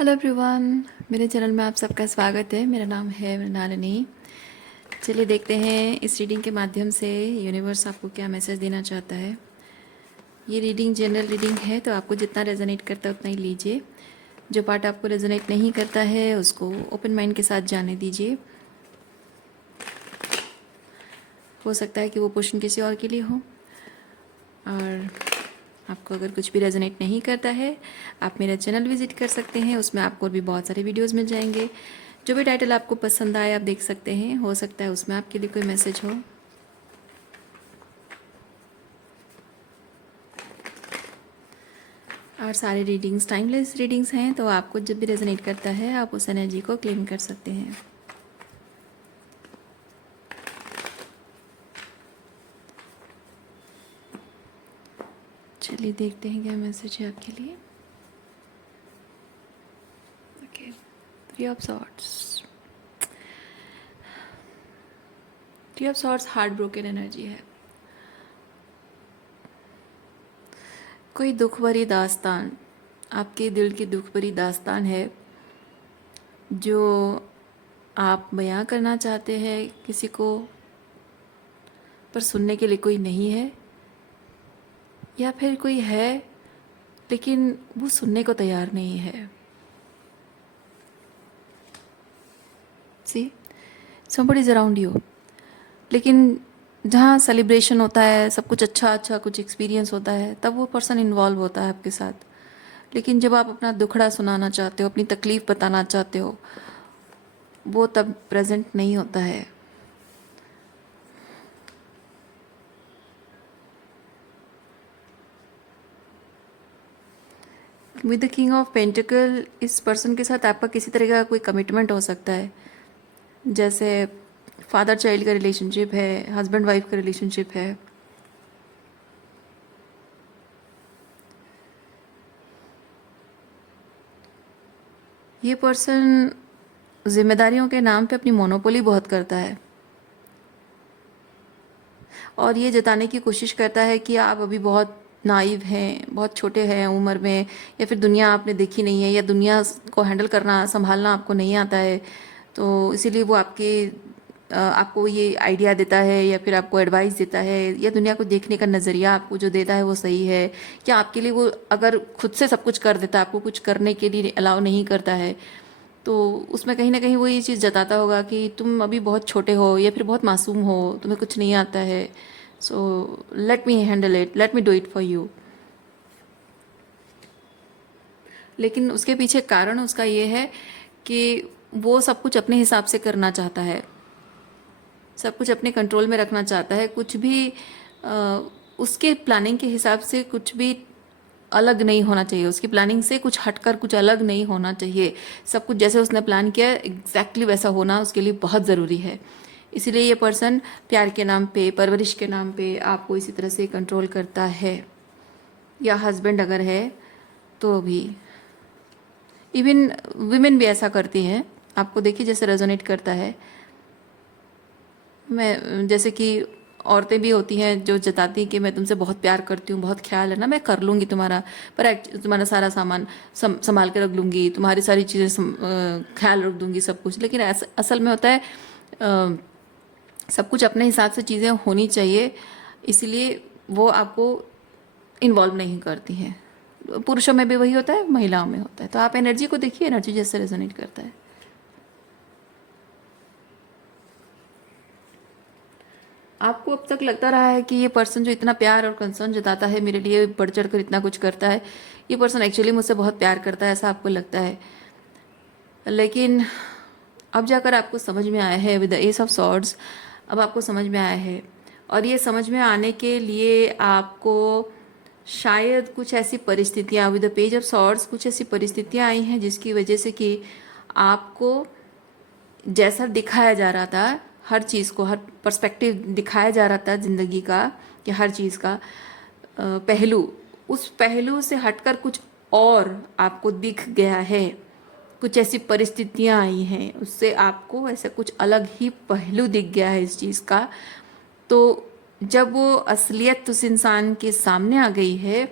Hello everyone, मेरे channel में आप सबका स्वागत है। मेरा नाम है मृणालिनी। चलिए देखते हैं इस रीडिंग के माध्यम से यूनिवर्स आपको क्या मैसेज देना चाहता है। ये रीडिंग जनरल रीडिंग है, तो आपको जितना रेजोनेट करता है उतना ही लीजिए। जो पार्ट आपको रेजोनेट नहीं करता है उसको ओपन माइंड के साथ जाने दीजिए। हो सकता है कि वो क्वेश्चन किसी और के लिए हो, और आपको अगर कुछ भी रेजोनेट नहीं करता है आप मेरा चैनल विजिट कर सकते हैं। उसमें आपको भी बहुत सारे वीडियोस मिल जाएंगे। जो भी टाइटल आपको पसंद आए आप देख सकते हैं। हो सकता है उसमें आपके लिए कोई मैसेज हो। और सारे रीडिंग्स टाइमलेस रीडिंग्स हैं, तो आपको जब भी रेजोनेट करता है आप उस एनर्जी को क्लेम कर सकते हैं। चलिए देखते हैं क्या मैसेज है आपके लिए। Okay, 3 of swords. 3 of swords heart broken energy है। कोई दुख भरी दास्तान, आपके दिल की दुख भरी दास्तान है जो आप बयां करना चाहते हैं किसी को, पर सुनने के लिए कोई नहीं है, या फिर कोई है लेकिन वो सुनने को तैयार नहीं है। सी somebody is अराउंड यू, लेकिन जहाँ सेलिब्रेशन होता है, सब कुछ अच्छा अच्छा कुछ एक्सपीरियंस होता है, तब वो पर्सन इन्वॉल्व होता है आपके साथ। लेकिन जब आप अपना दुखड़ा सुनाना चाहते हो, अपनी तकलीफ़ बताना चाहते हो, वो तब प्रेजेंट नहीं होता है। With the king of pentacle, इस पर्सन के साथ आपका किसी तरह का कोई कमिटमेंट हो सकता है, जैसे फादर चाइल्ड का रिलेशनशिप है, हस्बैंड वाइफ का रिलेशनशिप है। ये पर्सन जिम्मेदारियों के नाम पे अपनी मोनोपोली बहुत करता है, और ये जताने की कोशिश करता है कि आप अभी बहुत नाइव हैं, बहुत छोटे हैं उम्र में, या फिर दुनिया आपने देखी नहीं है, या दुनिया को हैंडल करना संभालना आपको नहीं आता है। तो इसीलिए वो आपको ये आइडिया देता है, या फिर आपको एडवाइस देता है, या दुनिया को देखने का नज़रिया आपको जो देता है वो सही है, या आपके लिए वो अगर खुद से सब कुछ कर देता है, आपको कुछ करने के लिए अलाउ नहीं करता है, तो उसमें कहीं ना कहीं वो ये चीज़ जताता होगा कि तुम अभी बहुत छोटे हो, या फिर बहुत मासूम हो, तुम्हें कुछ नहीं आता है, so let me handle it, let me do it for you. लेकिन उसके पीछे कारण उसका ये है कि वो सब कुछ अपने हिसाब से करना चाहता है, सब कुछ अपने कंट्रोल में रखना चाहता है। कुछ भी उसके प्लानिंग के हिसाब से कुछ भी अलग नहीं होना चाहिए, उसकी प्लानिंग से कुछ हटकर कुछ अलग नहीं होना चाहिए। सब कुछ जैसे उसने प्लान किया एग्जैक्टली वैसा होना उसके लिए बहुत ज़रूरी है। इसीलिए ये पर्सन प्यार के नाम पे, परवरिश के नाम पे आपको इसी तरह से कंट्रोल करता है। या हस्बैंड अगर है तो भी, इवन विमेन भी ऐसा करती हैं। आपको देखिए जैसे रेजोनेट करता है। मैं जैसे कि औरतें भी होती हैं जो जताती हैं कि मैं तुमसे बहुत प्यार करती हूँ, बहुत ख्याल है ना, मैं कर लूँगी तुम्हारा, पर तुम्हारा सारा सामान संभाल के रख लूँगी, तुम्हारी सारी चीज़ें ख्याल रख दूँगी, सब कुछ। लेकिन असल में होता है सब कुछ अपने हिसाब से चीज़ें होनी चाहिए, इसलिए वो आपको इन्वॉल्व नहीं करती हैं। पुरुषों में भी वही होता है, महिलाओं में होता है। तो आप एनर्जी को देखिए, एनर्जी जैसे रेजोनेट करता है। आपको अब तक लगता रहा है कि ये पर्सन जो इतना प्यार और कंसर्न जताता है मेरे लिए, बढ़ चढ़ कर इतना कुछ करता है, ये पर्सन एक्चुअली मुझसे बहुत प्यार करता है, ऐसा आपको लगता है। लेकिन अब जाकर आपको समझ में आया है with the S of swords, अब आपको समझ में आया है। और ये समझ में आने के लिए आपको शायद कुछ ऐसी परिस्थितियाँ, with the page of swords कुछ ऐसी परिस्थितियाँ आई हैं जिसकी वजह से कि आपको जैसा दिखाया जा रहा था, हर चीज़ को, हर पर्सपेक्टिव दिखाया जा रहा था ज़िंदगी का, कि हर चीज़ का पहलू, उस पहलू से हटकर कुछ और आपको दिख गया है। कुछ ऐसी परिस्थितियां आई हैं उससे आपको ऐसा कुछ अलग ही पहलू दिख गया है इस चीज़ का। तो जब वो असलियत उस इंसान के सामने आ गई है,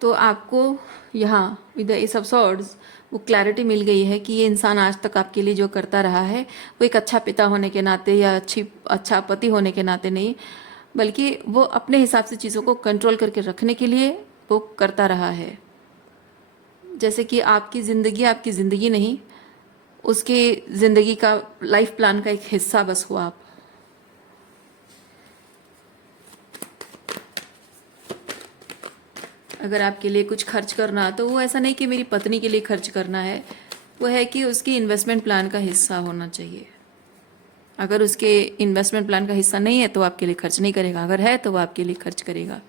तो आपको यहाँ with the S of swords वो क्लैरिटी मिल गई है कि ये इंसान आज तक आपके लिए जो करता रहा है वो एक अच्छा पिता होने के नाते या अच्छा पति होने के नाते नहीं, बल्कि वो अपने हिसाब से चीज़ों को कंट्रोल करके रखने के लिए वो करता रहा है। जैसे कि आपकी ज़िंदगी नहीं, उसकी ज़िंदगी का लाइफ प्लान का एक हिस्सा बस हो आप। अगर आपके लिए कुछ खर्च करना तो वो ऐसा नहीं कि मेरी पत्नी के लिए खर्च करना है, वो है कि उसकी इन्वेस्टमेंट प्लान का हिस्सा होना चाहिए। अगर उसके इन्वेस्टमेंट प्लान का हिस्सा नहीं है तो आपके लिए खर्च नहीं करेगा, अगर है तो वो आपके लिए खर्च करेगा।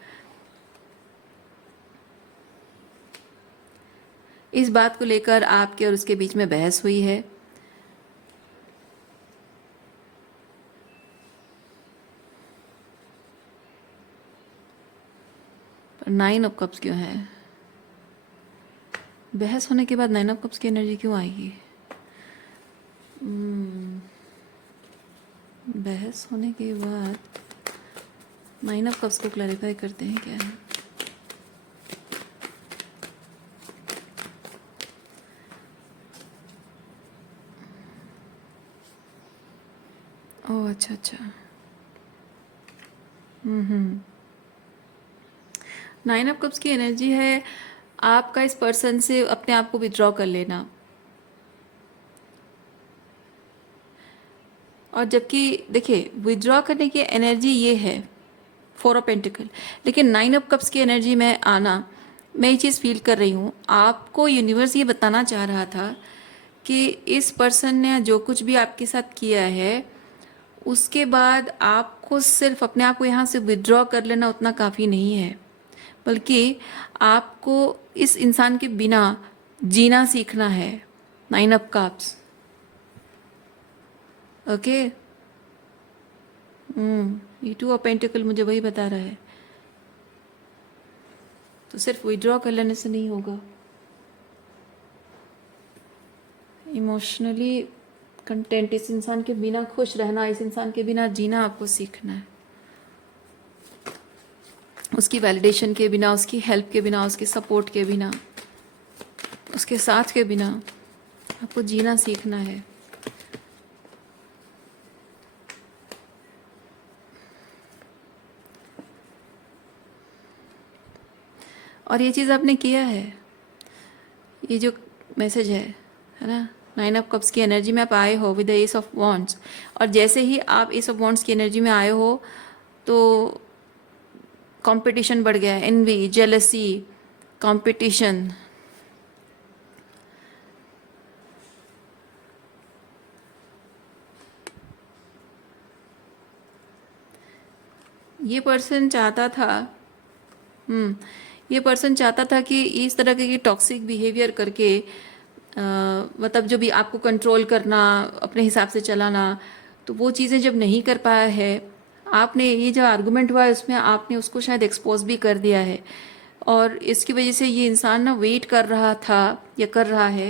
इस बात को लेकर आपके और उसके बीच में बहस हुई है। पर 9 ऑफ कप्स क्यों है? बहस होने के बाद 9 ऑफ कप्स की एनर्जी क्यों आएगी? बहस होने के बाद 9 ऑफ कप्स को क्लैरिफाई करते हैं क्या? ओह अच्छा अच्छा। 9 ऑफ कप्स की एनर्जी है आपका इस पर्सन से अपने आप को विड्रॉ कर लेना। और जबकि देखिए विड्रॉ करने की एनर्जी ये है 4 ऑफ पेंटिकल, लेकिन 9 ऑफ कप्स की एनर्जी में आना, मैं ये चीज़ फील कर रही हूँ आपको यूनिवर्स ये बताना चाह रहा था कि इस पर्सन ने जो कुछ भी आपके साथ किया है उसके बाद आपको सिर्फ अपने आप को यहाँ से विड्रॉ कर लेना उतना काफ़ी नहीं है, बल्कि आपको इस इंसान के बिना जीना सीखना है। 9 ऑफ कप्स। ओके। ये 2 ऑफ पेंटिकल मुझे वही बता रहा है। तो सिर्फ विड्रॉ कर लेने से नहीं होगा, इमोशनली कंटेंट, इस इंसान के बिना खुश रहना, इस इंसान के बिना जीना आपको सीखना है। उसकी वैलिडेशन के बिना, उसकी हेल्प के बिना, उसके सपोर्ट के बिना, उसके साथ के बिना आपको जीना सीखना है। और ये चीज़ आपने किया है। ये जो मैसेज है ना, 9 ऑफ कप्स की एनर्जी में आप आए हो with the S of wands, और जैसे ही आप एस ऑफ वॉन्ड्स की एनर्जी में आए हो तो कंपटीशन बढ़ गया, एनवी, जेलसी, कंपटीशन। ये पर्सन चाहता था ये पर्सन चाहता था कि इस तरह के टॉक्सिक बिहेवियर करके मतलब जो भी आपको कंट्रोल करना, अपने हिसाब से चलाना, तो वो चीज़ें जब नहीं कर पाया है, आपने ये जो आर्गुमेंट हुआ है उसमें आपने उसको शायद एक्सपोज भी कर दिया है, और इसकी वजह से ये इंसान ना वेट कर रहा था या कर रहा है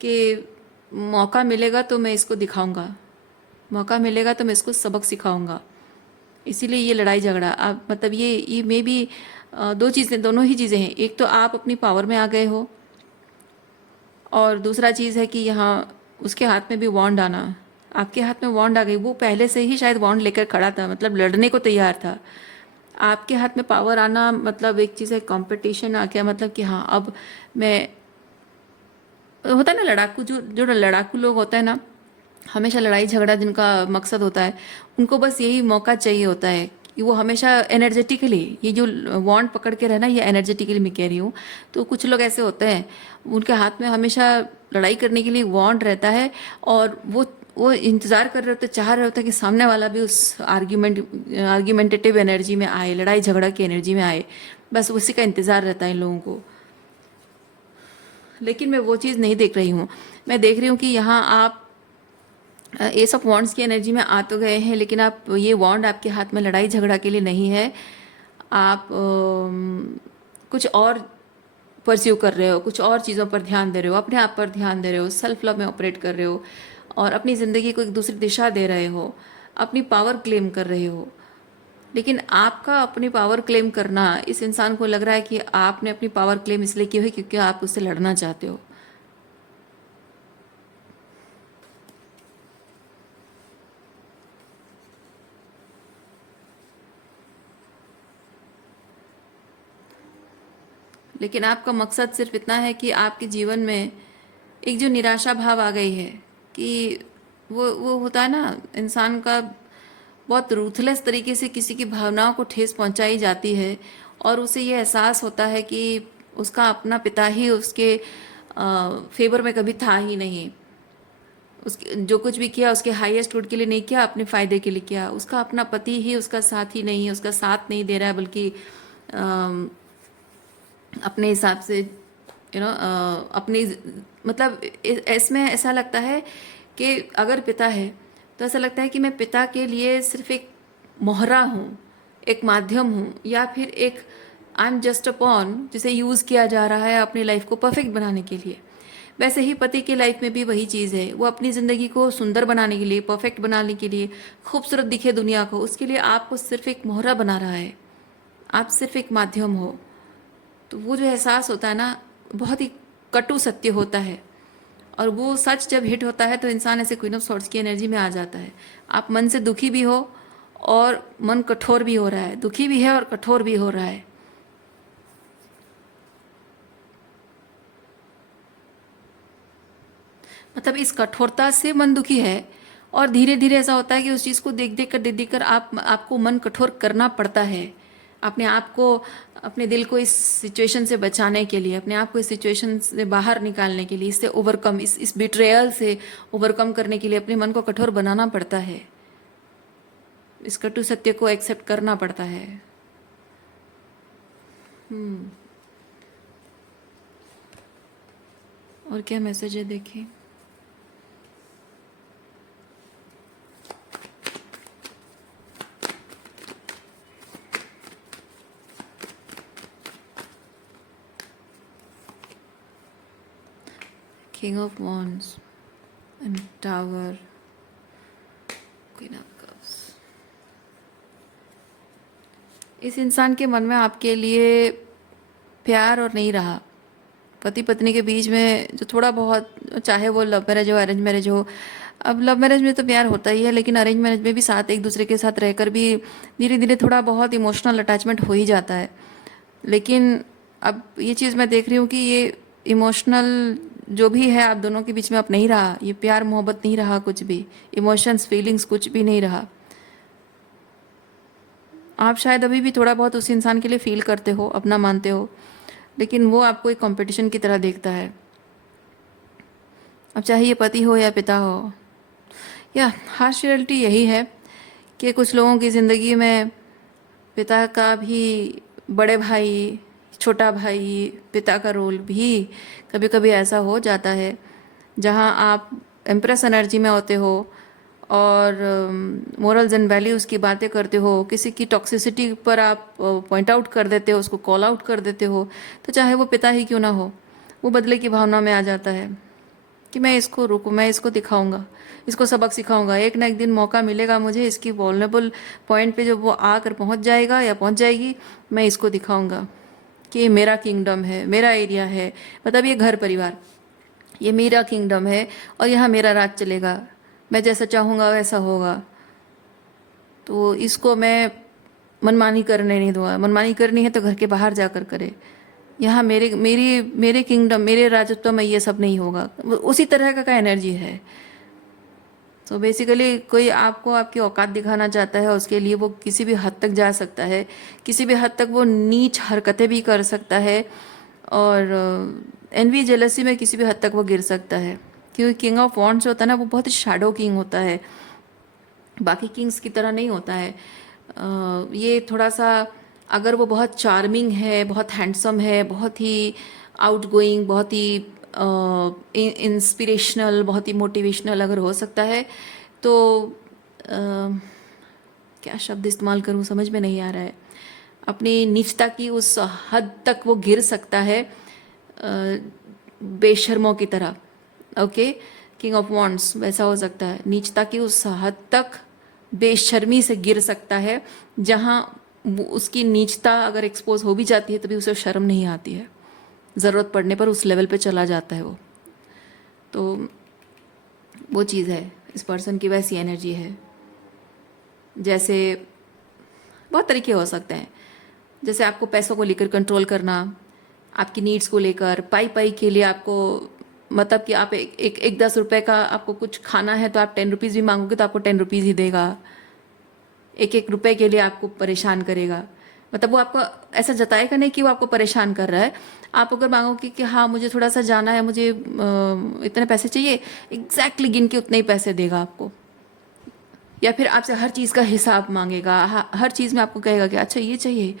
कि मौका मिलेगा तो मैं इसको दिखाऊंगा, मौका मिलेगा तो मैं इसको सबक सिखाऊंगा। इसीलिए ये लड़ाई झगड़ा आप मतलब ये मे भी दो चीज़ें, दोनों ही चीज़ें हैं। एक तो आप अपनी पावर में आ गए हो, और दूसरा चीज़ है कि यहाँ उसके हाथ में भी वॉन्ड आना, आपके हाथ में वॉन्ड आ गई। वो पहले से ही शायद वॉन्ड लेकर खड़ा था, मतलब लड़ने को तैयार था। आपके हाथ में पावर आना मतलब एक चीज़ है, कंपटीशन आ गया, मतलब कि हाँ अब मैं, होता है ना लड़ाकू, जो जो लड़ाकू लोग होता है ना, हमेशा लड़ाई झगड़ा जिनका मकसद होता है, उनको बस यही मौका चाहिए होता है कि वो हमेशा एनर्जेटिकली, ये जो वॉन्ड पकड़ के रहना, ये एनर्जेटिकली मैं कह रही हूँ। तो कुछ लोग ऐसे होते हैं उनके हाथ में हमेशा लड़ाई करने के लिए वॉन्ड रहता है, और वो इंतज़ार कर रहे होते, चाह रहे होते कि सामने वाला भी उस आर्ग्यूमेंटेटिव एनर्जी में आए, लड़ाई झगड़ा की एनर्जी में आए, बस उसी का इंतज़ार रहता है इन लोगों को। लेकिन मैं वो चीज़ नहीं देख रही हूँ। मैं देख रही हूँ कि यहाँ आप एस ऑफ वॉन्ड्स की एनर्जी में आ तो गए हैं, लेकिन आप, ये वॉन्ड आपके हाथ में लड़ाई झगड़ा के लिए नहीं है। आप कुछ और परस्यू कर रहे हो, कुछ और चीज़ों पर ध्यान दे रहे हो, अपने आप पर ध्यान दे रहे हो, सेल्फ लव में ऑपरेट कर रहे हो, और अपनी ज़िंदगी को एक दूसरी दिशा दे रहे हो, अपनी पावर क्लेम कर रहे हो। लेकिन आपका अपनी पावर क्लेम करना, इस इंसान को लग रहा है कि आपने अपनी पावर क्लेम इसलिए की है क्योंकि आप उससे लड़ना चाहते हो। लेकिन आपका मकसद सिर्फ इतना है कि आपके जीवन में एक जो निराशा भाव आ गई है कि वो होता है ना, इंसान का बहुत रूथलेस तरीके से किसी की भावनाओं को ठेस पहुंचाई जाती है और उसे ये एहसास होता है कि उसका अपना पिता ही उसके फेवर में कभी था ही नहीं। उसके जो कुछ भी किया उसके हाईएस्ट गुड के लिए नहीं किया, अपने फ़ायदे के लिए किया। उसका अपना पति ही उसका साथ ही नहीं है, उसका साथ नहीं दे रहा है, बल्कि अपने हिसाब से अपनी मतलब इसमें ऐसा लगता है कि अगर पिता है तो ऐसा लगता है कि मैं पिता के लिए सिर्फ एक मोहरा हूँ, एक माध्यम हूँ, या फिर एक I am just a pawn जिसे यूज़ किया जा रहा है अपनी लाइफ को परफेक्ट बनाने के लिए। वैसे ही पति की लाइफ में भी वही चीज़ है, वो अपनी ज़िंदगी को सुंदर बनाने के लिए, परफेक्ट बनाने के लिए, खूबसूरत दिखे दुनिया को, उसके लिए आपको सिर्फ एक मोहरा बना रहा है, आप सिर्फ एक माध्यम हो। तो वो जो एहसास होता है ना, बहुत ही कटु सत्य होता है। और वो सच जब हिट होता है तो इंसान ऐसे क्वीन ऑफ सॉर्ड्स की एनर्जी में आ जाता है। आप मन से दुखी भी हो और मन कठोर भी हो रहा है, दुखी भी है और कठोर भी हो रहा है। मतलब इस कठोरता से मन दुखी है और धीरे धीरे ऐसा होता है कि उस चीज़ को देख देख कर आपको मन कठोर करना पड़ता है अपने आप को, अपने दिल को इस सिचुएशन से बचाने के लिए, अपने आप को इस सिचुएशन से बाहर निकालने के लिए, इससे ओवरकम, इस बिट्रेयल से ओवरकम करने के लिए अपने मन को कठोर बनाना पड़ता है, इस कटु सत्य को एक्सेप्ट करना पड़ता है। और क्या मैसेज है देखिए। King of Wands and Tower, Queen of Cups। इस इंसान के मन में आपके लिए प्यार और नहीं रहा। पति पत्नी के बीच में जो थोड़ा बहुत, चाहे वो लव मैरिज हो अरेंज मैरिज हो, अब लव मैरिज में तो प्यार होता ही है, लेकिन अरेंज मैरिज में भी साथ एक दूसरे के साथ रहकर भी धीरे धीरे थोड़ा बहुत इमोशनल अटैचमेंट हो ही जाता है। लेकिन अब ये चीज़ मैं देख रही हूँ कि ये इमोशनल जो भी है आप दोनों के बीच में अब नहीं रहा, ये प्यार मोहब्बत नहीं रहा, कुछ भी इमोशंस फीलिंग्स कुछ भी नहीं रहा। आप शायद अभी भी थोड़ा बहुत उस इंसान के लिए फील करते हो, अपना मानते हो, लेकिन वो आपको एक कंपटीशन की तरह देखता है। अब चाहे ये पति हो या पिता हो, या हार्श रियलिटी यही है कि कुछ लोगों की ज़िंदगी में पिता का भी, बड़े भाई, छोटा भाई, पिता का रोल भी कभी कभी ऐसा हो जाता है जहां आप एम्प्रेस एनर्जी में होते हो और मोरल्स एंड वैल्यूज़ की बातें करते हो, किसी की टॉक्सिसिटी पर आप पॉइंट आउट कर देते हो, उसको कॉल आउट कर देते हो, तो चाहे वो पिता ही क्यों ना हो, वो बदले की भावना में आ जाता है कि मैं इसको रुकूं, मैं इसको दिखाऊंगा, इसको सबक सिखाऊंगा, एक ना एक दिन मौका मिलेगा मुझे, इसकी वॉल्नरेबल पॉइंट पे जब वो आकर पहुंच जाएगा या पहुंच जाएगी, मैं इसको दिखाऊंगा कि ये मेरा किंगडम है, मेरा एरिया है, मतलब ये घर परिवार, ये मेरा किंगडम है और यहाँ मेरा राज चलेगा, मैं जैसा चाहूँगा वैसा होगा। तो इसको मैं मनमानी करने नहीं दूंगा। मनमानी करनी है तो घर के बाहर जाकर करे, यहाँ मेरे किंगडम, मेरे राजत्व में ये सब नहीं होगा। उसी तरह का एनर्जी है। तो बेसिकली कोई आपको आपकी औकात दिखाना चाहता है, उसके लिए वो किसी भी हद तक जा सकता है, किसी भी हद तक वो नीच हरकतें भी कर सकता है और एनवी जेलसी में किसी भी हद तक वो गिर सकता है। क्योंकि किंग ऑफ वॉन्ड्स होता है ना, वो बहुत ही शैडो किंग होता है, बाकी किंग्स की तरह नहीं होता है। ये थोड़ा सा, अगर वो बहुत चार्मिंग है, बहुत हैंडसम है, बहुत ही आउटगोइंग, बहुत ही इंस्पिरेशनल, बहुत ही मोटिवेशनल अगर हो सकता है तो क्या शब्द इस्तेमाल करूं समझ में नहीं आ रहा है, अपनी नीचता की उस हद तक वो गिर सकता है बेशर्मों की तरह। ओके, किंग ऑफ वॉन्ड्स वैसा हो सकता है, नीचता की उस हद तक बेशर्मी से गिर सकता है, जहाँ उसकी नीचता अगर एक्सपोज हो भी जाती है तभी उसे शर्म नहीं आती है, ज़रूरत पड़ने पर उस लेवल पे चला जाता है वो। तो वो चीज़ है, इस पर्सन की वैसी एनर्जी है। जैसे बहुत तरीके हो सकते हैं, जैसे आपको पैसों को लेकर कंट्रोल करना, आपकी नीड्स को लेकर, पाई पाई के लिए आपको, मतलब कि आप एक 10 रुपए का आपको कुछ खाना है तो आप 10 रुपीज़ भी मांगोगे तो आपको 10 रुपीज़ ही देगा। एक एक रुपए के लिए आपको परेशान करेगा, मतलब वो आपको ऐसा जताएगा नहीं कि वो आपको परेशान कर रहा है। आप अगर मांगोगे कि हाँ मुझे थोड़ा सा जाना है, मुझे इतने पैसे चाहिए, एग्जैक्टली गिन के उतने ही पैसे देगा आपको। या फिर आपसे हर चीज़ का हिसाब मांगेगा, हर चीज़ में आपको कहेगा कि अच्छा ये चाहिए,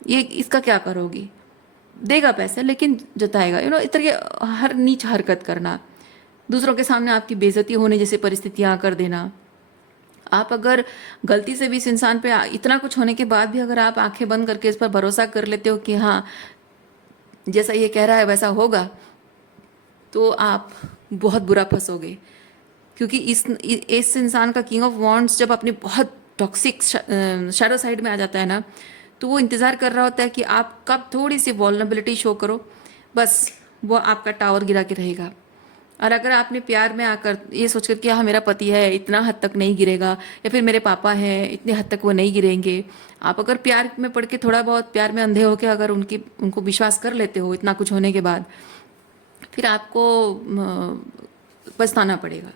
ये इसका क्या करोगी, देगा पैसे लेकिन जताएगा, इस तरह के हर नीच हरकत करना, दूसरों के सामने आपकी बेइज्जती होने जैसी परिस्थितियाँ कर देना। आप अगर गलती से भी इस इंसान पे इतना कुछ होने के बाद भी अगर आप आंखें बंद करके इस पर भरोसा कर लेते हो कि हाँ जैसा ये कह रहा है वैसा होगा, तो आप बहुत बुरा फंसोगे। क्योंकि इस इंसान का किंग ऑफ वॉन्ड्स जब अपनी बहुत टॉक्सिक शैडो साइड में आ जाता है ना, तो वो इंतज़ार कर रहा होता है कि आप कब थोड़ी सी वॉल्नरेबिलिटी शो करो, बस वो आपका टावर गिरा के रहेगा। और अगर आपने प्यार में आकर ये सोचकर कि हाँ मेरा पति है इतना हद तक नहीं गिरेगा, या फिर मेरे पापा हैं इतने हद तक वो नहीं गिरेंगे, आप अगर प्यार में पड़ के थोड़ा बहुत प्यार में अंधे होकर अगर उनको विश्वास कर लेते हो इतना कुछ होने के बाद, फिर आपको पछताना पड़ेगा।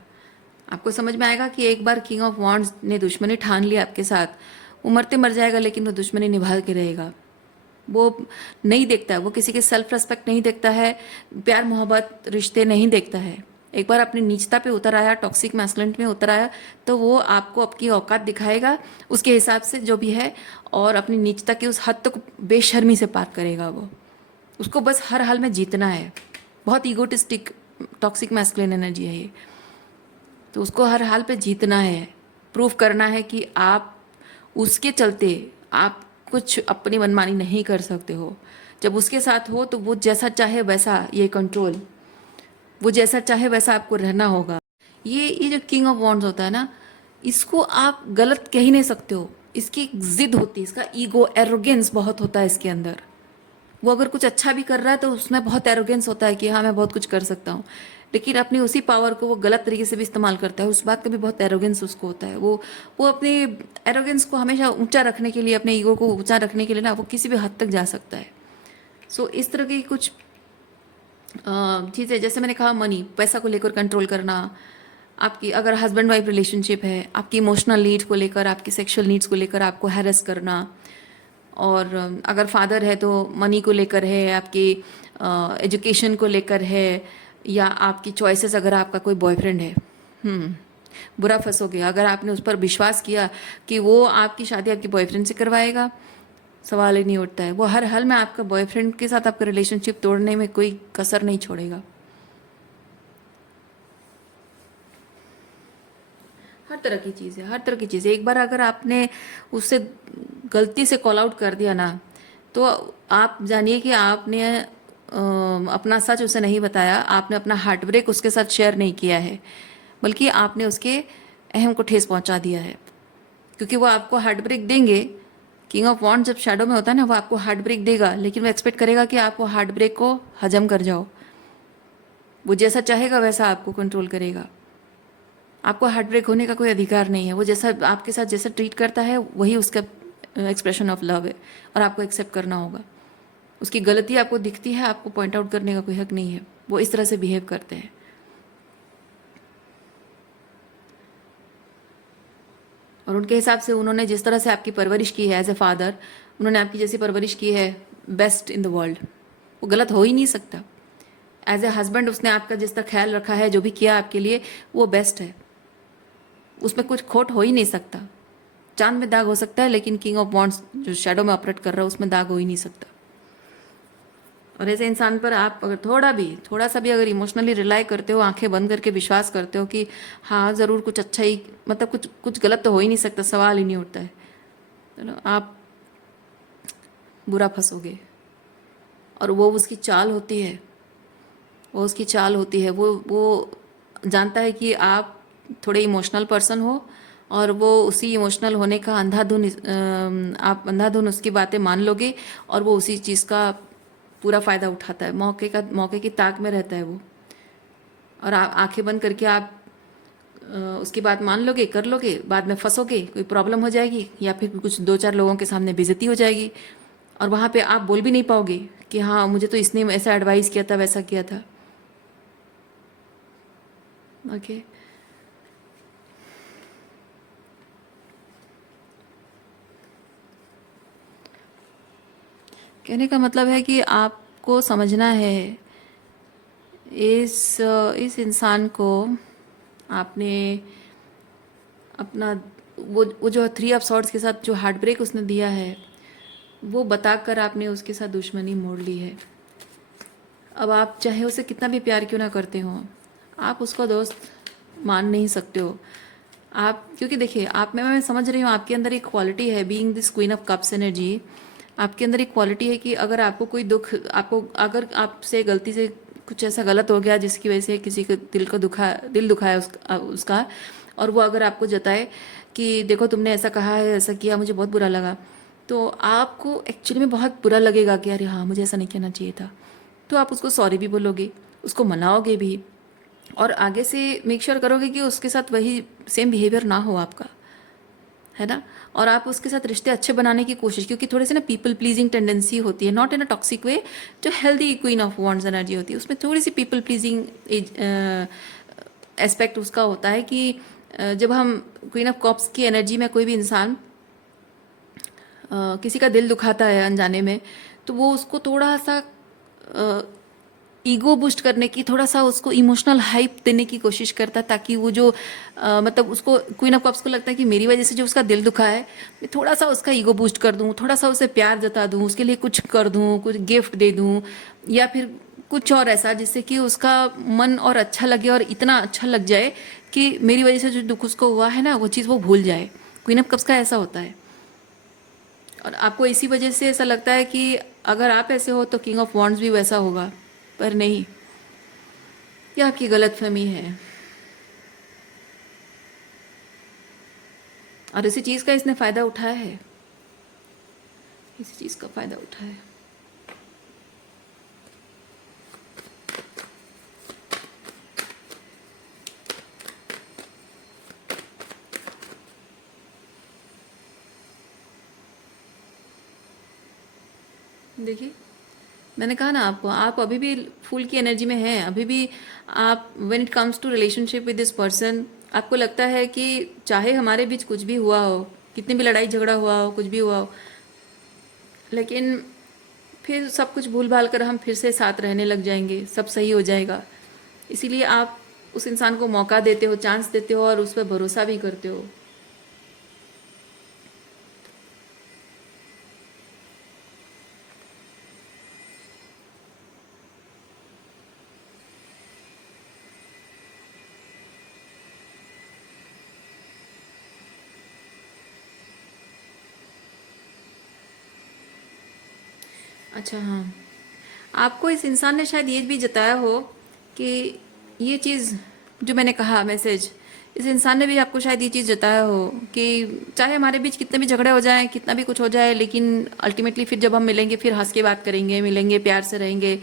आपको समझ में आएगा कि एक बार किंग ऑफ वॉन्ड्स ने दुश्मनी ठान ली आपके साथ, वो मरते मर जाएगा लेकिन वो दुश्मनी निभा के रहेगा। वो नहीं देखता है, वो किसी के सेल्फ रेस्पेक्ट नहीं देखता है, प्यार मोहब्बत रिश्ते नहीं देखता है। एक बार अपनी नीचता पे उतर आया, टॉक्सिक मैस्कुलिनिटी में उतर आया, तो वो आपको आपकी औकात दिखाएगा उसके हिसाब से जो भी है, और अपनी नीचता की उस हद तक बेशर्मी से पार करेगा वो। उसको बस हर हाल में जीतना है। बहुत ईगोटिस्टिक टॉक्सिक मैस्कुलिन एनर्जी है ये। तो उसको हर हाल पे जीतना है, प्रूफ करना है कि आप उसके चलते आप कुछ अपनी मनमानी नहीं कर सकते हो। जब उसके साथ हो तो वो जैसा चाहे वैसा, ये कंट्रोल, वो जैसा चाहे वैसा आपको रहना होगा। ये जो किंग ऑफ वॉन्ड्स होता है ना, इसको आप गलत कह ही नहीं सकते हो। इसकी एक जिद होती है, इसका ईगो, एरोगेंस बहुत होता है इसके अंदर। वो अगर कुछ अच्छा भी कर रहा है तो उसमें बहुत एरोगेंस होता है कि हाँ मैं बहुत कुछ कर सकता हूँ, लेकिन अपनी उसी पावर को वो गलत तरीके से भी इस्तेमाल करता है, उस बात का भी बहुत एरोगेंस उसको होता है। वो अपने एरोगेंस को हमेशा ऊंचा रखने के लिए, अपने ईगो को ऊंचा रखने के लिए ना, वो किसी भी हद तक जा सकता है। सो इस तरह की कुछ चीज़ें, जैसे मैंने कहा मनी, पैसा को लेकर कंट्रोल करना, आपकी अगर हस्बैंड वाइफ रिलेशनशिप है, आपकी इमोशनल नीड्स को लेकर, आपकी सेक्सुअल नीड्स को लेकर आपको हैरेस करना, और अगर फादर है तो मनी को लेकर है, आपकी एजुकेशन को लेकर है, या आपकी चॉइसेस, अगर आपका कोई बॉयफ्रेंड है, बुरा फंसोगे अगर आपने उस पर विश्वास किया कि वो आपकी शादी आपके बॉयफ्रेंड से करवाएगा। सवाल ही नहीं उठता है। वो हर हाल में आपका बॉयफ्रेंड के साथ आपका रिलेशनशिप तोड़ने में कोई कसर नहीं छोड़ेगा। हर तरह की चीज़ है, हर तरह की चीज़ है। एक बार अगर आपने उससे गलती से कॉल आउट कर दिया ना, तो आप जानिए कि आपने अपना सच उसे नहीं बताया, आपने अपना हार्ट ब्रेक उसके साथ शेयर नहीं किया है, बल्कि आपने उसके अहम को ठेस पहुंचा दिया है। क्योंकि वो आपको हार्ट ब्रेक देंगे। किंग ऑफ वॉन्ड जब शैडो में होता है ना, वो आपको हार्ट ब्रेक देगा, लेकिन वो एक्सपेक्ट करेगा कि आप वो हार्ट ब्रेक को हजम कर जाओ। वो जैसा चाहेगा वैसा आपको कंट्रोल करेगा। आपको हार्ट ब्रेक होने का कोई अधिकार नहीं है। वो जैसा आपके साथ जैसा ट्रीट करता है वही उसका एक्सप्रेशन ऑफ लव है, और आपको एक्सेप्ट करना होगा। उसकी गलती आपको दिखती है, आपको पॉइंट आउट करने का कोई हक नहीं है। वो इस तरह से बिहेव करते हैं। और उनके हिसाब से उन्होंने जिस तरह से आपकी परवरिश की है एज ए फादर, उन्होंने आपकी जैसी परवरिश की है, बेस्ट इन द वर्ल्ड, वो गलत हो ही नहीं सकता। एज ए हस्बैंड उसने आपका जिस तरह ख्याल रखा है, जो भी किया आपके लिए, वो बेस्ट है, उसमें कुछ खोट हो ही नहीं सकता। चांद में दाग हो सकता है, लेकिन किंग ऑफ वॉन्ड्स जो शैडो में ऑपरेट कर रहा है उसमें दाग हो ही नहीं सकता। और ऐसे इंसान पर आप अगर थोड़ा सा भी अगर इमोशनली रिलाई करते हो, आंखें बंद करके विश्वास करते हो कि हाँ ज़रूर कुछ अच्छा ही, मतलब कुछ गलत तो हो ही नहीं सकता, सवाल ही नहीं उठता है, तो आप बुरा फंसोगे। और वो उसकी चाल होती है, वो जानता है कि आप थोड़े इमोशनल पर्सन हो, और वो उसी इमोशनल होने का आप अंधाधुन उसकी बातें मान लोगे, और वो उसी चीज़ का पूरा फ़ायदा उठाता है, मौके की ताक में रहता है वो। और आंखें बंद करके आप उसकी बात मान लोगे, कर लोगे, बाद में फंसोगे, कोई प्रॉब्लम हो जाएगी, या फिर कुछ दो चार लोगों के सामने बेइज्जती हो जाएगी, और वहाँ पे आप बोल भी नहीं पाओगे कि हाँ मुझे तो इसने ऐसा एडवाइस किया था, वैसा किया था। ओके। कहने का मतलब है कि आपको समझना है इस इंसान को। आपने अपना वो जो थ्री ऑफ सॉर्ड्स के साथ जो हार्ट ब्रेक उसने दिया है, वो बताकर आपने उसके साथ दुश्मनी मोड़ ली है। अब आप चाहे उसे कितना भी प्यार क्यों ना करते हो, आप उसका दोस्त मान नहीं सकते हो। आप, क्योंकि देखिए, आप में मैं समझ रही हूँ आपके अंदर एक क्वालिटी है, being this queen of cups energy. आपके अंदर एक क्वालिटी है कि अगर आपको कोई दुख, आपको अगर आपसे गलती से कुछ ऐसा गलत हो गया जिसकी वजह से किसी के दिल दुखाया उसका, और वो अगर आपको जताए कि देखो तुमने ऐसा कहा है, ऐसा किया, मुझे बहुत बुरा लगा, तो आपको एक्चुअली में बहुत बुरा लगेगा कि अरे हाँ मुझे ऐसा नहीं कहना चाहिए था। तो आप उसको सॉरी भी बोलोगे, उसको मनाओगे भी, और आगे से मेक श्योर करोगे कि उसके साथ वही सेम बिहेवियर ना हो आपका, है ना। और आप उसके साथ रिश्ते अच्छे बनाने की कोशिश, क्योंकि थोड़े से ना पीपल प्लीजिंग टेंडेंसी होती है, नॉट इन अ टॉक्सिक वे, जो healthy queen of wands energy होती है उसमें थोड़ी सी पीपल प्लीजिंग एस्पेक्ट उसका होता है कि जब हम क्वीन ऑफ कप्स की एनर्जी में कोई भी इंसान किसी का दिल दुखाता है अनजाने में, तो वो उसको थोड़ा सा ईगो बूस्ट करने की, थोड़ा सा उसको इमोशनल हाइप देने की कोशिश करता है, ताकि वो जो मतलब उसको क्वीन ऑफ कप्स को लगता है कि मेरी वजह से जो उसका दिल दुखा है, मैं थोड़ा सा उसका ईगो बूस्ट कर दूं, थोड़ा सा उसे प्यार जता दूं, उसके लिए कुछ कर दूं, कुछ गिफ्ट दे दूं, या फिर कुछ और ऐसा जिससे कि उसका मन और अच्छा लगे, और इतना अच्छा लग जाए कि मेरी वजह से जो दुख उसको हुआ है ना, वो चीज़ वो भूल जाए। क्वीन ऑफ कप्स का ऐसा होता है। और आपको इसी वजह से ऐसा लगता है कि अगर आप ऐसे हो तो किंग ऑफ वॉन्ड्स भी वैसा होगा, पर नहीं, ये आपकी गलतफहमी है। और इसी चीज़ का इसने फ़ायदा उठाया है, इसी चीज़ का फ़ायदा उठाया है। देखिए, मैंने कहा ना आपको, आप अभी भी फूल की एनर्जी में हैं, अभी भी आप when it comes to relationship with this person, आपको लगता है कि चाहे हमारे बीच कुछ भी हुआ हो, कितनी भी लड़ाई झगड़ा हुआ हो, कुछ भी हुआ हो, लेकिन फिर सब कुछ भूल भाल कर हम फिर से साथ रहने लग जाएंगे, सब सही हो जाएगा। इसीलिए आप उस इंसान को मौका देते हो, चांस देते हो, और उस पर भरोसा भी करते हो। अच्छा, हाँ, आपको इस इंसान ने शायद ये भी जताया हो कि ये चीज़ जो मैंने कहा मैसेज, इस इंसान ने भी आपको शायद ये चीज़ जताया हो कि चाहे हमारे बीच कितने भी झगड़े हो जाए, कितना भी कुछ हो जाए, लेकिन अल्टीमेटली फिर जब हम मिलेंगे फिर हंस के बात करेंगे, मिलेंगे, प्यार से रहेंगे।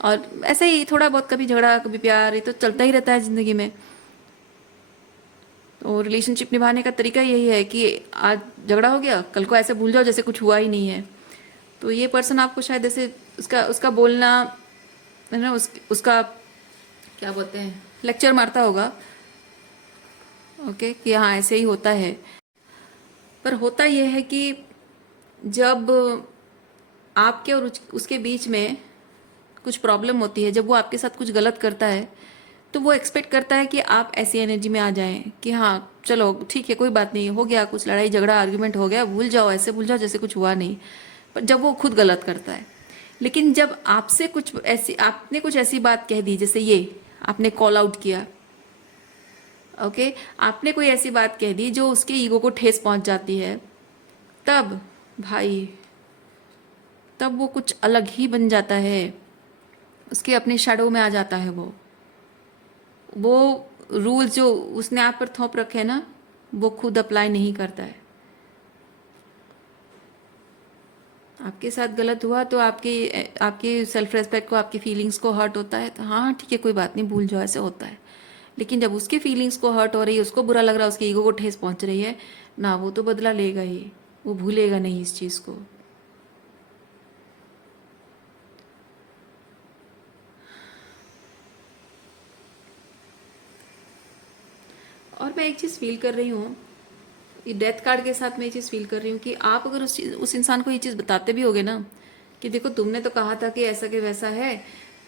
और ऐसे ही थोड़ा बहुत, कभी झगड़ा कभी प्यार, ये तो चलता ही रहता है ज़िंदगी में। तो रिलेशनशिप निभाने का तरीका यही है कि आज झगड़ा हो गया, कल को ऐसे भूल जाओ जैसे कुछ हुआ ही नहीं है। तो ये पर्सन आपको शायद ऐसे उसका उसका बोलना है ना, उसका क्या बोलते हैं, लेक्चर मारता होगा, ओके, कि हाँ ऐसे ही होता है। पर होता यह है कि जब आपके और उसके बीच में कुछ प्रॉब्लम होती है, जब वो आपके साथ कुछ गलत करता है, तो वो एक्सपेक्ट करता है कि आप ऐसी एनर्जी में आ जाएं कि हाँ चलो ठीक है, कोई बात नहीं, हो गया कुछ लड़ाई झगड़ा आर्ग्यूमेंट हो गया, भूल जाओ, ऐसे भूल जाओ जैसे कुछ हुआ नहीं। पर जब वो खुद गलत करता है, लेकिन जब आपसे कुछ ऐसी, आपने कुछ ऐसी बात कह दी, जैसे ये आपने कॉल आउट किया, ओके, आपने कोई ऐसी बात कह दी जो उसके ईगो को ठेस पहुंच जाती है, तब भाई, तब वो कुछ अलग ही बन जाता है, उसके अपने शैडो में आ जाता है वो रूल्स जो उसने आप पर थोप रखे हैं ना, वो खुद अप्लाई नहीं करता है। आपके साथ गलत हुआ तो आपकी आपकी सेल्फ रेस्पेक्ट को, आपकी फीलिंग्स को हर्ट होता है, तो हाँ ठीक है, कोई बात नहीं, भूल जाओ, ऐसे होता है। लेकिन जब उसकी फीलिंग्स को हर्ट हो रही है, उसको बुरा लग रहा है, उसकी ईगो को ठेस पहुंच रही है ना, वो तो बदला लेगा ही, वो भूलेगा नहीं इस चीज़ को। और मैं एक चीज़ फील कर रही हूँ, ये डेथ कार्ड के साथ मैं ये चीज़ फील कर रही हूँ कि आप अगर उस इंसान को ये चीज़ बताते भी होगे ना कि देखो तुमने तो कहा था कि ऐसा कि वैसा है,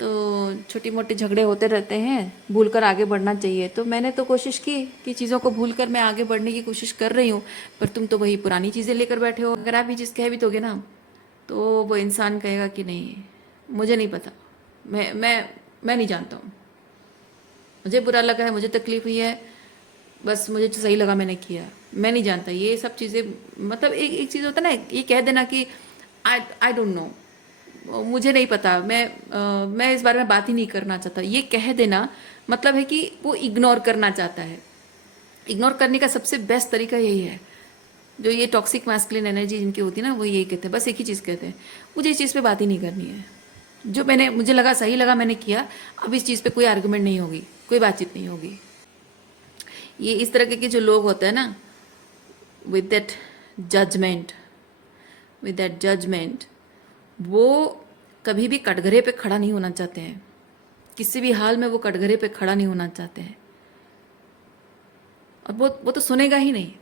तो छोटी मोटी झगड़े होते रहते हैं, भूल कर आगे बढ़ना चाहिए, तो मैंने तो कोशिश की कि चीज़ों को भूल कर मैं आगे बढ़ने की कोशिश कर रही हूँ, पर तुम तो वही पुरानी चीज़ें लेकर बैठे हो। अगर आप ये चीज़ कह भी दोगे ना, तो वो इंसान कहेगा कि नहीं, मुझे नहीं पता, मैं नहीं जानता हूँ, मुझे बुरा लगा है, मुझे तकलीफ हुई है, बस मुझे जो सही लगा मैंने किया, मैं नहीं जानता ये सब चीज़ें। मतलब एक एक चीज़ होता है ना, ये कह देना कि आई डोंट नो, मुझे नहीं पता, मैं इस बारे में बात ही नहीं करना चाहता, ये कह देना मतलब है कि वो इग्नोर करना चाहता है। इग्नोर करने का सबसे बेस्ट तरीका यही है। जो ये टॉक्सिक मैस्कुलिन एनर्जी जिनकी होती है ना, वो यही कहते हैं, बस एक ही चीज़ कहते हैं, मुझे इस चीज़ पे बात ही नहीं करनी है, जो मुझे लगा सही लगा मैंने किया, अब इस चीज़ पे कोई आर्गुमेंट नहीं होगी, कोई बातचीत नहीं होगी। ये इस तरह के जो लोग होते हैं ना, विद दैट जजमेंट, वो कभी भी कटघरे पे खड़ा नहीं होना चाहते हैं, किसी भी हाल में वो कटघरे पे खड़ा नहीं होना चाहते हैं, और वो तो सुनेगा ही नहीं।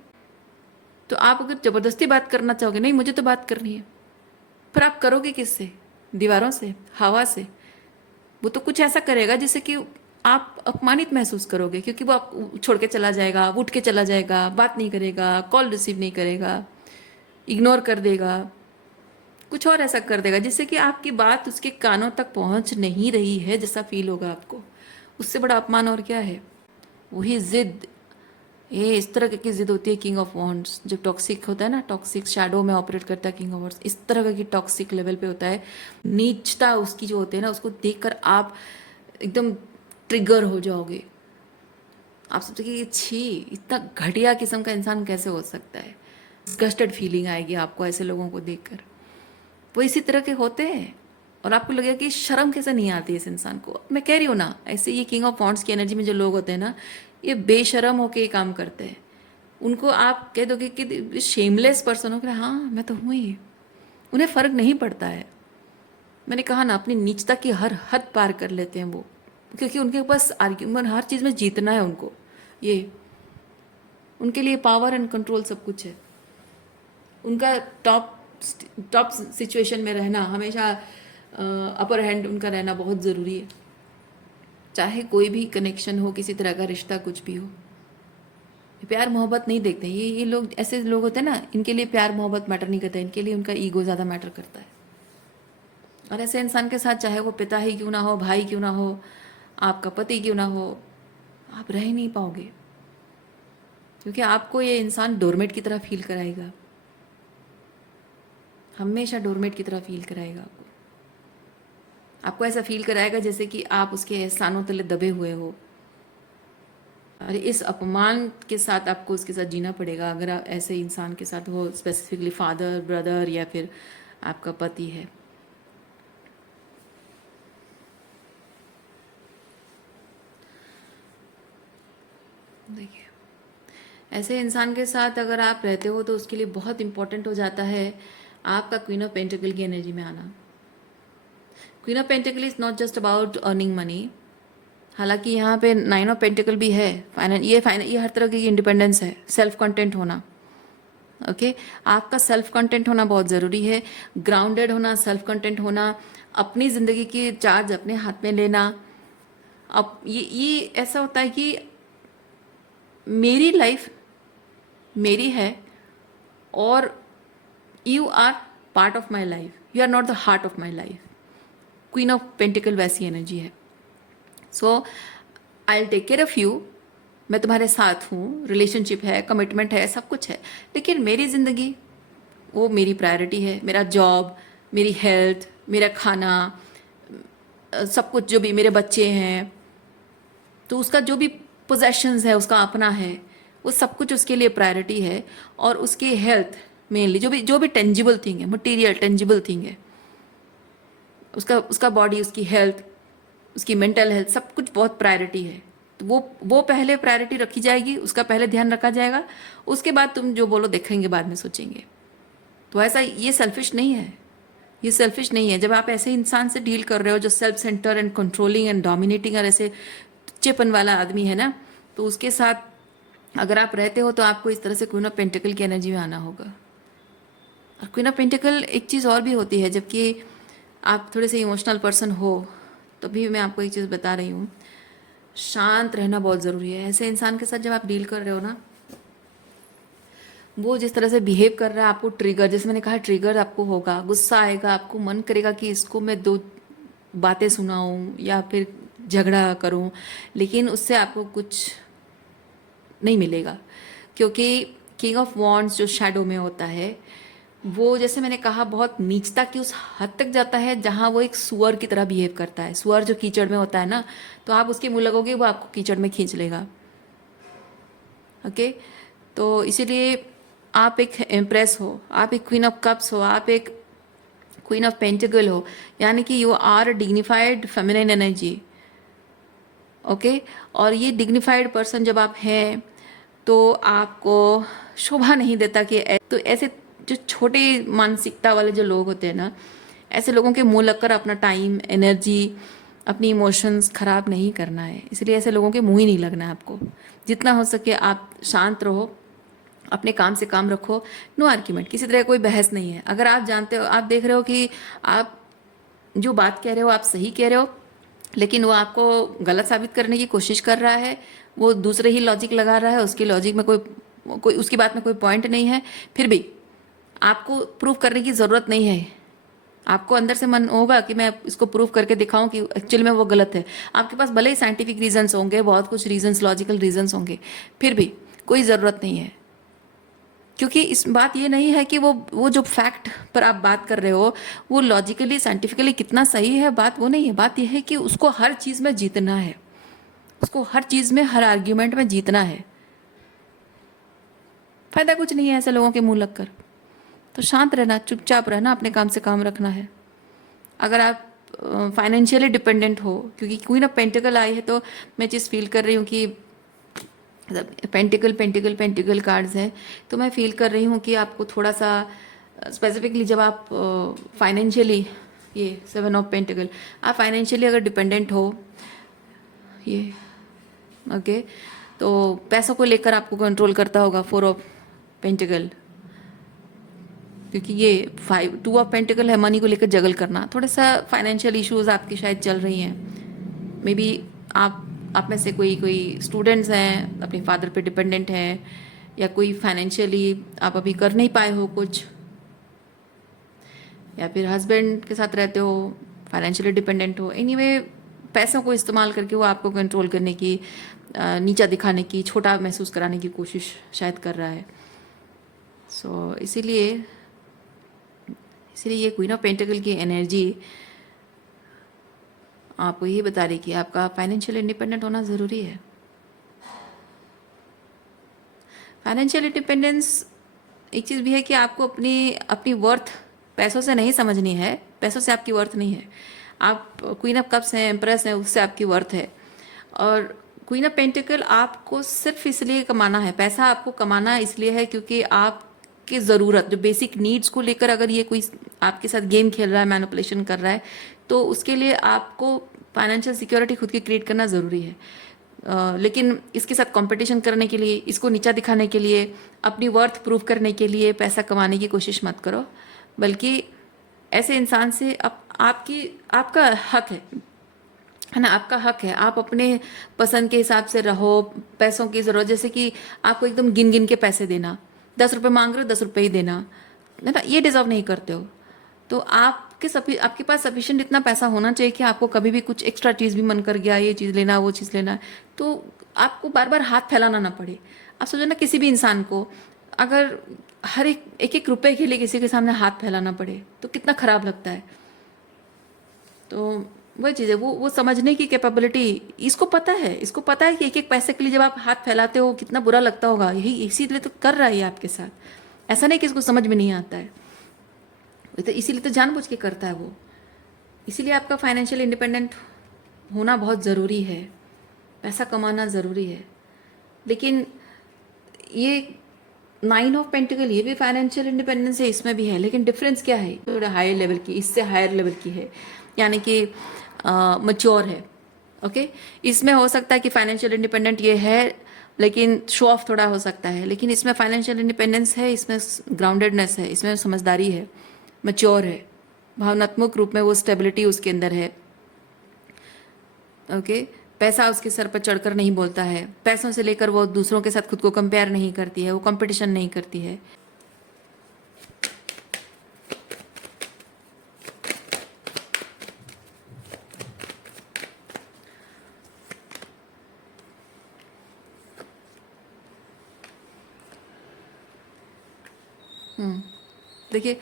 तो आप अगर ज़बरदस्ती बात करना चाहोगे, नहीं मुझे तो बात करनी है, पर आप करोगे किससे? दीवारों से, हवा से? वो तो कुछ ऐसा करेगा जिससे कि आप अपमानित महसूस करोगे, क्योंकि वो आप छोड़ के चला जाएगा, उठ के चला जाएगा, बात नहीं करेगा, कॉल रिसीव नहीं करेगा, इग्नोर कर देगा, कुछ और ऐसा कर देगा जिससे कि आपकी बात उसके कानों तक पहुंच नहीं रही है जैसा फील होगा आपको। उससे बड़ा अपमान और क्या है? वही जिद, ये इस तरह की जिद होती है किंग ऑफ वॉन्ड्स। जब टॉक्सिक होता है ना, टॉक्सिक शैडो में ऑपरेट करता है किंग ऑफ वॉन्ड्स, इस तरह की टॉक्सिक लेवल पे होता है। नीचता उसकी जो होती है ना, उसको देखकर आप एकदम ट्रिगर हो जाओगे। आप सोचोगे कि छी, इतना घटिया किस्म का इंसान कैसे हो सकता है, डिस्गस्टेड फीलिंग आएगी आपको ऐसे लोगों को देखकर। वो इसी तरह के होते हैं, और आपको लगेगा कि शर्म कैसे नहीं आती इस इंसान को। मैं कह रही हूँ ना, ऐसे ये किंग ऑफ वॉन्ड्स की एनर्जी में जो लोग होते हैं ना, ये बेशरम होके ये काम करते हैं। उनको आप कह दोगे कि शेमलेस पर्सन हो, हाँ मैं तो हूँ ही, उन्हें फ़र्क नहीं पड़ता है। मैंने कहा ना, अपनी नीचता की हर हद पार कर लेते हैं वो, क्योंकि उनके पास आर्ग्यूमेंट, हर चीज़ में जीतना है उनको। ये उनके लिए पावर एंड कंट्रोल सब कुछ है। उनका टॉप सिचुएशन में रहना, हमेशा अपर हैंड उनका रहना बहुत ज़रूरी है, चाहे कोई भी कनेक्शन हो, किसी तरह का रिश्ता कुछ भी हो। प्यार मोहब्बत नहीं देखते ये लोग, ऐसे लोग होते हैं ना, इनके लिए प्यार मोहब्बत मैटर नहीं करता, इनके लिए उनका ईगो ज़्यादा मैटर करता है। और ऐसे इंसान के साथ चाहे वो पिता ही क्यों ना हो, भाई क्यों ना हो, आपका पति क्यों ना हो, आप रह ही नहीं पाओगे, क्योंकि आपको ये इंसान डोरमेट की तरह फील कराएगा, हमेशा डोरमेट की तरह फील कराएगा आपको। आपको ऐसा फील कराएगा जैसे कि आप उसके एहसानों तले दबे हुए हो, और इस अपमान के साथ आपको उसके साथ जीना पड़ेगा अगर आप ऐसे इंसान के साथ हो, स्पेसिफिकली फादर, ब्रदर, या फिर आपका पति है। देखिए, ऐसे इंसान के साथ अगर आप रहते हो तो उसके लिए बहुत इंपॉर्टेंट हो जाता है आपका क्वीन ऑफ पेंटिकल की एनर्जी में आना। Queen of pentacle is not just about earning money, हालांकि यहाँ पे नाइन ऑफ पेंटिकल भी है, ये हर तरह की इंडिपेंडेंस है, सेल्फ कंटेंट होना। ओके, आपका सेल्फ कंटेंट होना बहुत ज़रूरी है, ग्राउंडेड होना, सेल्फ कंटेंट होना, अपनी ज़िंदगी की चार्ज अपने हाथ में लेना। अब ये ऐसा होता है कि मेरी लाइफ मेरी है, और you are part of my life, you are not the heart of my life. Queen of pentacle वैसी एनर्जी है। So I will take care of you, मैं तुम्हारे साथ हूँ, रिलेशनशिप है, कमिटमेंट है, सब कुछ है, लेकिन मेरी ज़िंदगी वो मेरी प्रायोरिटी है। मेरा जॉब, मेरी हेल्थ, मेरा खाना, सब कुछ, जो भी मेरे बच्चे हैं, तो उसका जो भी पोजेशंस है उसका अपना है, वो सब कुछ उसके लिए प्रायोरिटी है। और उसकी हेल्थ मेनली, जो भी टेंजिबल थिंग है, मटीरियल टेंजिबल थिंग है, उसका उसका बॉडी, उसकी हेल्थ, उसकी मेंटल हेल्थ, सब कुछ बहुत प्रायोरिटी है। तो वो पहले प्रायोरिटी रखी जाएगी, उसका पहले ध्यान रखा जाएगा। उसके बाद तुम जो बोलो देखेंगे, बाद में सोचेंगे। तो ऐसा, ये सेल्फिश नहीं है, ये सेल्फिश नहीं है। जब आप ऐसे इंसान से डील कर रहे हो जो self centre and controlling and dominating और ऐसे चिपन वाला आदमी है ना, तो उसके साथ अगर आप रहते हो तो आपको इस तरह से क्वीन ऑफ पेंटिकल की एनर्जी में आना होगा। और क्वीन ऑफ पेंटिकल एक चीज़ और भी होती है, जबकि आप थोड़े से इमोशनल पर्सन हो, तो भी मैं आपको एक चीज़ बता रही हूँ, शांत रहना बहुत ज़रूरी है। ऐसे इंसान के साथ जब आप डील कर रहे हो ना, वो जिस तरह से बिहेव कर रहा है, आपको ट्रिगर, जैसे मैंने कहा, ट्रिगर आपको होगा, गुस्सा आएगा, आपको मन करेगा कि इसको मैं दो बातें सुनाऊं या फिर झगड़ा करूं, लेकिन उससे आपको कुछ नहीं मिलेगा। क्योंकि किंग ऑफ वॉन्ड्स जो शैडो में होता है, वो जैसे मैंने कहा बहुत नीचता की उस हद तक जाता है जहाँ वो एक सुअर की तरह बिहेव करता है। सुअर जो कीचड़ में होता है ना, तो आप उसके मुंह लगोगे, वो आपको कीचड़ में खींच लेगा। ओके, तो इसीलिए आप एक एम्प्रेस हो, आप एक क्वीन ऑफ कप्स हो, आप एक क्वीन ऑफ पेंटिकल हो, यानी कि you are dignified feminine energy. Okay, और ये डिग्निफाइड पर्सन जब आप हैं तो आपको शोभा नहीं देता कि तो ऐसे जो छोटे मानसिकता वाले जो लोग होते हैं ना, ऐसे लोगों के मुंह लगकर अपना टाइम, एनर्जी, अपनी इमोशंस खराब नहीं करना है। इसलिए ऐसे लोगों के मुंह ही नहीं लगना है आपको। जितना हो सके आप शांत रहो, अपने काम से काम रखो, नो आर्ग्यूमेंट, किसी तरह कोई बहस नहीं है। अगर आप जानते हो, आप देख रहे हो कि आप जो बात कह रहे हो आप सही कह रहे हो, लेकिन वो आपको गलत साबित करने की कोशिश कर रहा है, वो दूसरे ही लॉजिक लगा रहा है, उसकी लॉजिक में कोई कोई उसकी बात में कोई पॉइंट नहीं है, फिर भी आपको प्रूव करने की ज़रूरत नहीं है। आपको अंदर से मन होगा कि मैं इसको प्रूव करके दिखाऊं कि एक्चुअली में वो गलत है। आपके पास भले ही साइंटिफिक रीजंस होंगे, बहुत कुछ रीजंस, लॉजिकल रीजंस होंगे, फिर भी कोई ज़रूरत नहीं है। क्योंकि इस बात ये नहीं है कि वो जो फैक्ट पर आप बात कर रहे हो वो लॉजिकली साइंटिफिकली कितना सही है, बात वो नहीं है। बात यह है कि उसको हर चीज़ में जीतना है, उसको हर चीज़ में, हर आर्ग्यूमेंट में जीतना है। फायदा कुछ नहीं है ऐसे लोगों के मुंह लगकर। तो शांत रहना, चुपचाप रहना, अपने काम से काम रखना है। अगर आप फाइनेंशियली डिपेंडेंट हो, क्योंकि क्वीन ऑफ पेंटिकल आई है, तो मैं चीज़ फील कर रही हूँ कि पेंटिकल पेंटिकल पेंटिकल कार्ड्स हैं, तो मैं फील कर रही हूँ कि आपको थोड़ा सा स्पेसिफिकली जब आप फाइनेंशियली, ये 7 ऑफ पेंटिकल, आप फाइनेंशियली अगर डिपेंडेंट हो, ये ओके, तो पैसों को लेकर आपको कंट्रोल करता होगा 4 ऑफ पेंटिकल, क्योंकि ये 2 ऑफ पेंटिकल है, मनी को लेकर जगल करना। थोड़ा सा फाइनेंशियल इश्यूज आपकी शायद चल रही हैं। मे बी आप में से कोई कोई स्टूडेंट्स हैं, अपने फादर पे डिपेंडेंट हैं, या कोई फाइनेंशियली आप अभी कर नहीं पाए हो कुछ, या फिर हस्बैंड के साथ रहते हो, फाइनेंशियली डिपेंडेंट हो। एनीवे, पैसों को इस्तेमाल करके वो आपको कंट्रोल करने की, नीचा दिखाने की, छोटा महसूस कराने की कोशिश शायद कर रहा है। सो इसीलिए ये क्वीन ऑफ पेंटिकल की एनर्जी आपको यही बता रही कि आपका फाइनेंशियल इंडिपेंडेंट होना ज़रूरी है। फाइनेंशियल इंडिपेंडेंस एक चीज़ भी है कि आपको अपनी अपनी वर्थ पैसों से नहीं समझनी है। पैसों से आपकी वर्थ नहीं है। आप क्वीन ऑफ कप्स हैं, एम्प्रेस हैं, उससे आपकी वर्थ है। और क्वीन ऑफ पेंटिकल आपको सिर्फ इसलिए कमाना है, पैसा आपको कमाना इसलिए है क्योंकि आपकी ज़रूरत, जो बेसिक नीड्स को लेकर अगर ये कोई आपके साथ गेम खेल रहा है, मैनिपुलेशन कर रहा है, तो उसके लिए आपको फाइनेंशियल सिक्योरिटी खुद की क्रिएट करना ज़रूरी है। लेकिन इसके साथ कंपटीशन करने के लिए, इसको नीचा दिखाने के लिए, अपनी वर्थ प्रूव करने के लिए पैसा कमाने की कोशिश मत करो। बल्कि ऐसे इंसान से आपका हक है ना, आपका हक है, आप अपने पसंद के हिसाब से रहो। पैसों की ज़रूरत, जैसे कि आपको एकदम गिन गिन के पैसे देना, 10 रुपये मांग रहे हो 10 रुपये ही देना, है ना, ये डिजर्व नहीं करते हो। तो आपके पास सफिशिएंट इतना पैसा होना चाहिए कि आपको कभी भी कुछ एक्स्ट्रा चीज़ भी मन कर गया, ये चीज़ लेना, वो चीज़ लेना, तो आपको बार बार हाथ फैलाना ना पड़े। आप सोचो ना, किसी भी इंसान को अगर हर एक रुपए के लिए किसी के सामने हाथ फैलाना पड़े तो कितना खराब लगता है। तो वही चीज़ है, वो समझने की कैपेबिलिटी, इसको पता है कि एक एक पैसे के लिए जब आप हाथ फैलाते हो कितना बुरा लगता होगा, यही इसीलिए तो कर रहा है ये आपके साथ। ऐसा नहीं कि इसको समझ में नहीं आता है, वो तो इसीलिए तो जानबूझ के करता है वो। इसीलिए आपका फाइनेंशियल इंडिपेंडेंट होना बहुत ज़रूरी है, पैसा कमाना ज़रूरी है। लेकिन ये 9 ऑफ पेंटिकल, ये भी फाइनेंशियल इंडिपेंडेंस है, इसमें भी है, लेकिन डिफरेंस क्या है, थोड़ा हायर लेवल की, इससे हायर लेवल की है, यानी कि मच्योर है। ओके, इसमें हो सकता है कि फाइनेंशियल इंडिपेंडेंट ये है, लेकिन शो ऑफ थोड़ा हो सकता है, लेकिन इसमें फाइनेंशियल इंडिपेंडेंस है, इसमें ग्राउंडेडनेस है, इसमें समझदारी है, मच्योर है, भावनात्मक रूप में वो स्टेबिलिटी उसके अंदर है। ओके, पैसा उसके सर पर चढ़कर नहीं बोलता है, पैसों से लेकर वो दूसरों के साथ खुद को कंपेयर नहीं करती है, वो कंपटीशन नहीं करती है। देखिए,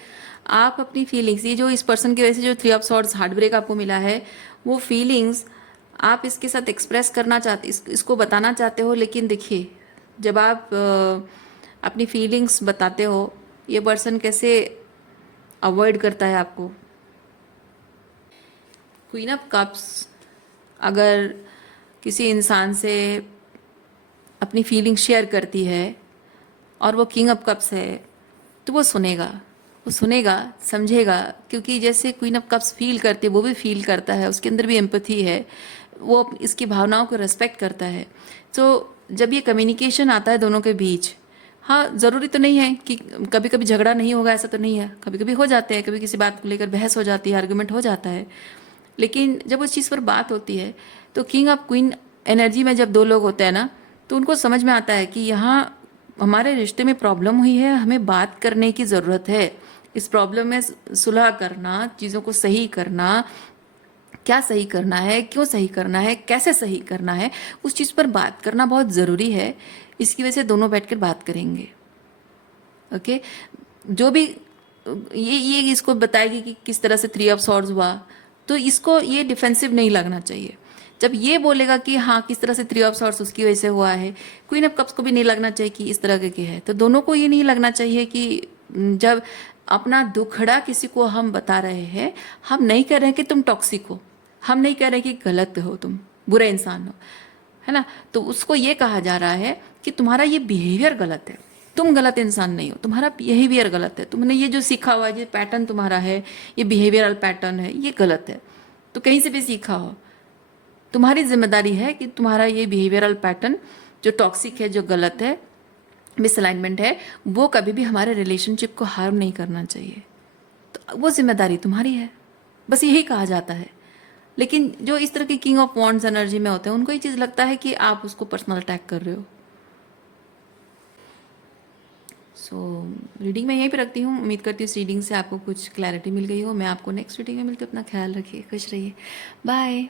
आप अपनी फीलिंग्स, ये जो इस पर्सन की वजह से जो 3 ऑफ सॉर्ड्स हार्ट ब्रेक आपको मिला है, वो फीलिंग्स आप इसके साथ एक्सप्रेस करना चाहते, इसको बताना चाहते हो, लेकिन देखिए जब आप अपनी फीलिंग्स बताते हो, ये पर्सन कैसे अवॉइड करता है आपको। क्वीन ऑफ कप्स अगर किसी इंसान से अपनी फीलिंग शेयर करती है और वो किंग ऑफ कप्स है, तो वो सुनेगा, समझेगा, क्योंकि जैसे क्वीन ऑफ कप्स फील करती है, वो भी फील करता है, उसके अंदर भी एम्पैथी है, वो इसकी भावनाओं को रेस्पेक्ट करता है। तो जब ये कम्युनिकेशन आता है दोनों के बीच, हाँ, ज़रूरी तो नहीं है कि कभी कभी झगड़ा नहीं होगा, ऐसा तो नहीं है, कभी कभी हो जाते हैं, कभी किसी बात को लेकर बहस हो जाती है, आर्गुमेंट हो जाता है, लेकिन जब उस चीज़ पर बात होती है, तो किंग ऑफ क्वीन एनर्जी में जब दो लोग होते हैं ना, तो उनको समझ में आता है कि यहाँ हमारे रिश्ते में प्रॉब्लम हुई है, हमें बात करने की ज़रूरत है, इस प्रॉब्लम में सुलह करना, चीज़ों को सही करना, क्या सही करना है, क्यों सही करना है, कैसे सही करना है, उस चीज़ पर बात करना बहुत ज़रूरी है। इसकी वजह से दोनों बैठकर बात करेंगे। ओके, जो भी ये इसको बताएगी कि किस तरह से 3 ऑफ सॉर्ड्स हुआ, तो इसको ये डिफेंसिव नहीं लगना चाहिए। जब ये बोलेगा कि हाँ किस तरह से 3 ऑफ सॉर्ड्स उसकी वजह से हुआ है, क्वीन ऑफ कप्स को भी नहीं लगना चाहिए कि इस तरह के है। तो दोनों को ये नहीं लगना चाहिए कि जब अपना दुखड़ा किसी को हम बता रहे हैं, हम नहीं कह रहे हैं कि तुम टॉक्सिक हो, हम नहीं कह रहे कि गलत हो, तुम बुरे इंसान हो, है ना, तो उसको ये कहा जा रहा है कि तुम्हारा ये बिहेवियर गलत है, तुम गलत इंसान नहीं हो, तुम्हारा बिहेवियर गलत है, तुमने ये जो सीखा हुआ है, ये पैटर्न तुम्हारा है, ये बिहेवियरल पैटर्न है, ये गलत है। तो कहीं से भी सीखा हो, तुम्हारी जिम्मेदारी है कि तुम्हारा ये बिहेवियरल पैटर्न जो टॉक्सिक है, जो गलत है, मिसअलाइनमेंट है, वो कभी भी हमारे रिलेशनशिप को हार्म नहीं करना चाहिए। तो वो जिम्मेदारी तुम्हारी है, बस यही कहा जाता है। लेकिन जो इस तरह की किंग ऑफ वॉन्ड्स एनर्जी में होते हैं, उनको ये चीज़ लगता है कि आप उसको पर्सनल अटैक कर रहे हो। सो रीडिंग मैं यहीं पे रखती हूँ। उम्मीद करती हूँ इस रीडिंग से आपको कुछ क्लैरिटी मिल गई हो। मैं आपको नेक्स्ट रीडिंग में मिलकर अपना ख्याल रखिए, खुश रहिए, बाय।